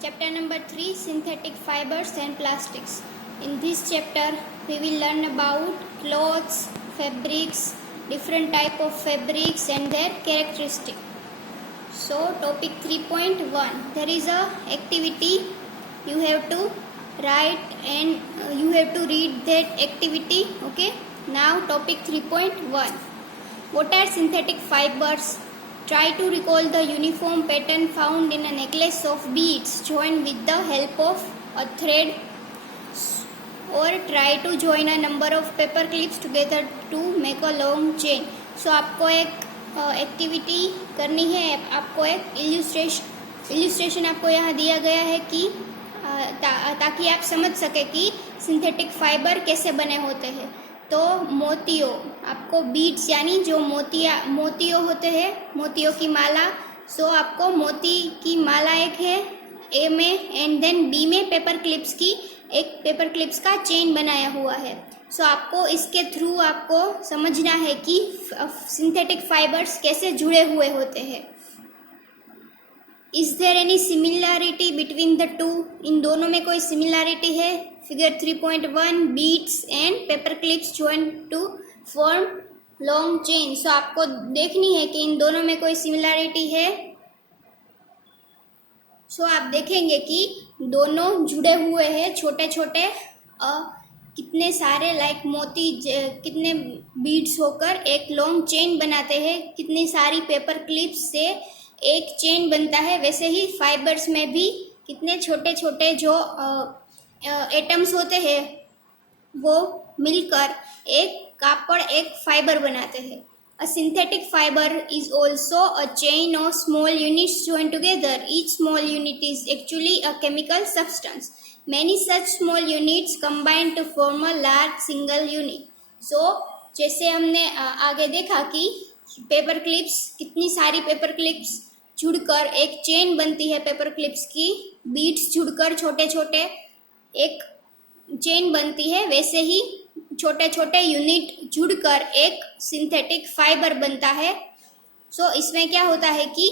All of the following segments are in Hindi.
Chapter number 3, Synthetic Fibers and Plastics. In this chapter, we will learn about clothes, fabrics, different type of fabrics and their characteristic. So, topic 3.1. There is a activity you have to write and you have to read that activity. Okay. Now, topic 3.1. What are synthetic fibers? Try to recall the uniform pattern found in a necklace of beads joined with the help of a thread, or try to join a number of paper clips together to make a long chain. So आपको एक एक्टिविटी करनी है, आपको एक इल्यूस्ट्रेशन आपको यहाँ दिया गया है कि ताकि आप समझ सके कि सिंथेटिक फाइबर कैसे बने होते हैं। तो मोतियों, आपको बीड्स यानी जो मोतियों होते हैं, मोतियों की माला। सो आपको मोती की माला एक है ए में, एंड देन बी में पेपर क्लिप्स का चेन बनाया हुआ है। सो आपको इसके थ्रू आपको समझना है कि सिंथेटिक फाइबर्स कैसे जुड़े हुए होते हैं। Is there any similarity between the two? इन दोनों में कोई सिमिलैरिटी है? Figure 3.1 beads and paper clips join to form long chain. So आपको देखनी है कि इन दोनों में कोई सिमिलैरिटी है। सो आप देखेंगे कि दोनों जुड़े हुए हैं, छोटे छोटे कितने सारे मोती, कितने बीड्स होकर एक लॉन्ग चेन बनाते हैं, कितनी सारी पेपर क्लिप्स से एक चेन बनता है। वैसे ही फाइबर्स में भी कितने छोटे छोटे जो एटम्स होते हैं वो मिलकर एक कापड़, एक फाइबर बनाते हैं। A synthetic fiber is also a chain of small units joined together. Each small unit is actually a chemical substance. Many such small units combine to form a large single unit. So, जैसे हमने आगे देखा कि पेपर क्लिप्स, कितनी सारी पेपर क्लिप्स जुड़कर एक चेन बनती है पेपर क्लिप्स की, बीड्स जुड़कर छोटे छोटे एक चेन बनती है। वैसे ही छोटे छोटे यूनिट जुड़कर एक सिंथेटिक फाइबर बनता है। सो इसमें क्या होता है कि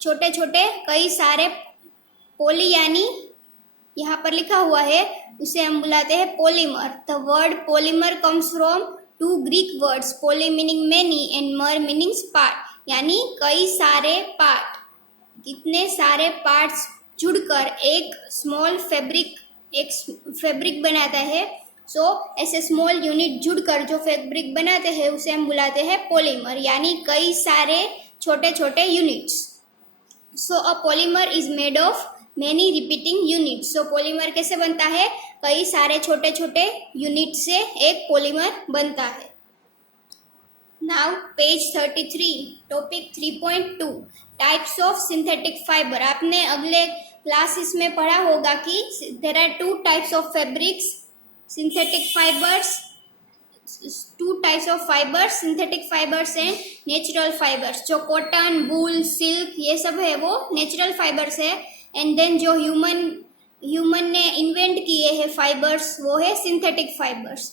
छोटे छोटे कई सारे पॉली, यानी यहाँ पर लिखा हुआ है, उसे हम बुलाते हैं polymer. The word polymer comes from two Greek words, poly meaning many and mer meaning part, यानी कई सारे पार्ट, कितने सारे पार्ट्स जुड़कर एक स्मॉल फैब्रिक बनाता है। सो ऐसे स्मॉल यूनिट जुड़कर जो फैब्रिक बनाते हैं उसे हम बुलाते हैं पॉलीमर, यानी कई सारे छोटे छोटे units. So a polymer is made of many repeating units. So polymer कैसे बनता है? कई सारे छोटे छोटे यूनिट से एक पॉलीमर बनता है। Now page 33, topic 3.2, types of synthetic fibre. आपने अगले क्लासेस में पढ़ा होगा कि there are two types of fabrics, synthetic fibers, two types of fibers, synthetic fibers and natural fibers। जो कॉटन, वूल, सिल्क ये सब है वो नेचुरल फाइबर्स है। एंड देन जो ह्यूमन ने इन्वेंट किए हैं फाइबर्स, वो है सिंथेटिक फाइबर्स।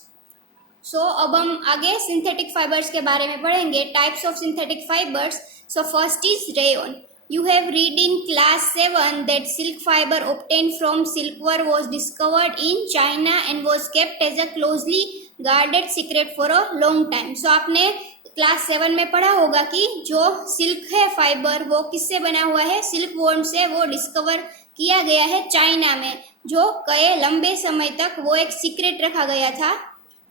सो अब हम आगे सिंथेटिक फाइबर्स के बारे में पढ़ेंगे। Types of synthetic fibres. So first is rayon. You have read in class 7 that silk fiber obtained from silkworm was discovered in China and was kept as a closely guarded secret for a long time. So आपने क्लास 7 में पढ़ा होगा कि जो सिल्क है फाइबर, वो किससे बना हुआ है? सिल्क वर्म से। वो डिस्कवर किया गया है चाइना में, जो कई लंबे समय तक वो एक सीक्रेट रखा गया था।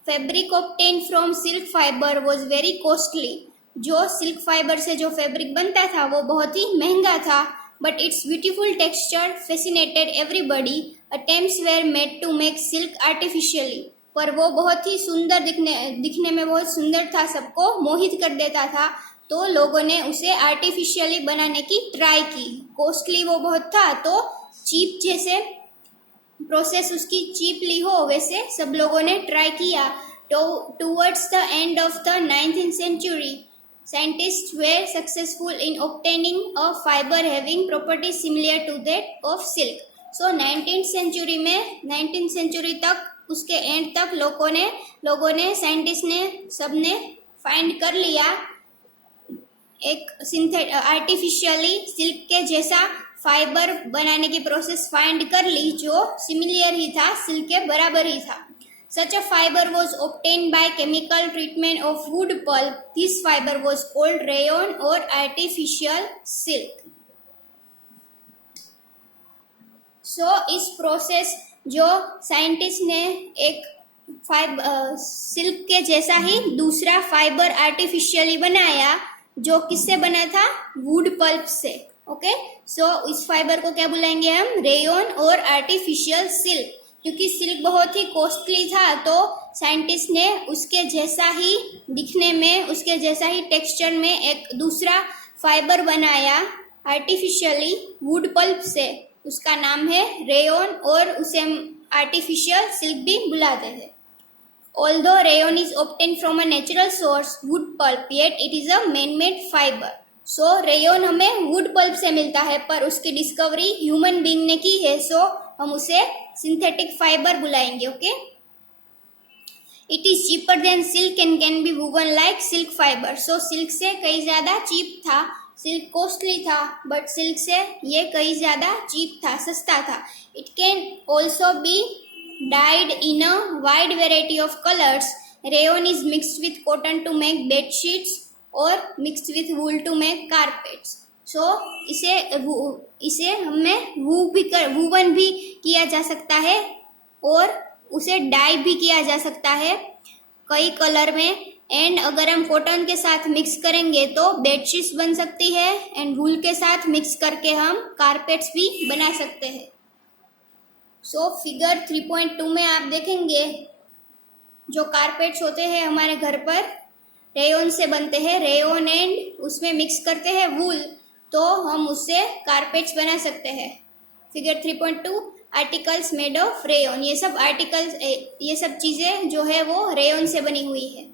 Fabric obtained from silk fibre was very costly. जो सिल्क फाइबर से जो फैब्रिक बनता था वो बहुत ही महंगा था। But its beautiful texture fascinated everybody. Attempts were made to make silk artificially. पर वो बहुत ही सुंदर दिखने में बहुत सुंदर था, सबको मोहित कर देता था, तो लोगों ने उसे आर्टिफिशियली बनाने की ट्राई की। कॉस्टली वो बहुत था, तो चीप, जैसे प्रोसेस उसकी चीपली हो वैसे सब लोगों ने ट्राई किया। Towards the end of the 19th century, scientists were successful in obtaining a fiber having properties similar to that of silk. So 19th century में, 19th century तक, उसके एंड तक लोगों ने साइंटिस्ट ने सबने फाइंड कर लिया एक आर्टिफिशियली सिल्क के जैसा फाइबर बनाने की प्रोसेस फाइंड कर ली जो सिमिलर ही था, सिल्क के बराबर ही था. Such a fiber was obtained by chemical treatment of wood pulp. This fiber was called rayon or artificial silk. So इस प्रोसेस जो साइंटिस्ट ने एक सिल्क के जैसा ही दूसरा फाइबर आर्टिफिशियली बनाया, जो किससे बना था? वुड पल्प से. ओके, सो इस फाइबर को क्या बुलाएंगे हम? रेयन और आर्टिफिशियल सिल्क. क्योंकि सिल्क बहुत ही कॉस्टली था तो साइंटिस्ट ने उसके जैसा ही दिखने में, उसके जैसा ही टेक्सचर में एक दूसरा फाइबर बनाया आर्टिफिशियली वुड पल्प से. उसका नाम है रेयन और उसे हम आर्टिफिशियल सिल्क भी बुलाते हैं. Although rayon is obtained from a natural source, wood pulp, yet it is a man-made fiber. So rayon हमें wood pulp से मिलता है, पर उसकी डिस्कवरी ह्यूमन बीइंग ने की है, सो हम उसे सिंथेटिक फाइबर बुलाएंगे. Okay, it is cheaper than silk and can be woven like silk fibre. So silk से कई ज्यादा चीप था. सिल्क कॉस्टली था, बट सिल्क से ये कई ज्यादा चीप था, सस्ता था. It can also be dyed in a wide variety of colors. Rayon is mixed with cotton to make bed sheets or mixed with wool to make carpets. So इसे हमें वूवन भी किया जा सकता है और उसे डाई भी किया जा सकता है कई कलर में. एंड अगर हम कॉटन के साथ मिक्स करेंगे तो बेडशीट्स बन सकती है, एंड वूल के साथ मिक्स करके हम कारपेट्स भी बना सकते हैं. सो फिगर 3.2 में आप देखेंगे जो कारपेट्स होते हैं हमारे घर पर रेयन से बनते हैं. रेयन एंड उसमें मिक्स करते हैं वूल, तो हम उससे कारपेट्स बना सकते हैं. Figure 3.2 articles made of rayon. ये सब चीज़ें जो है वो रेयन से बनी हुई है.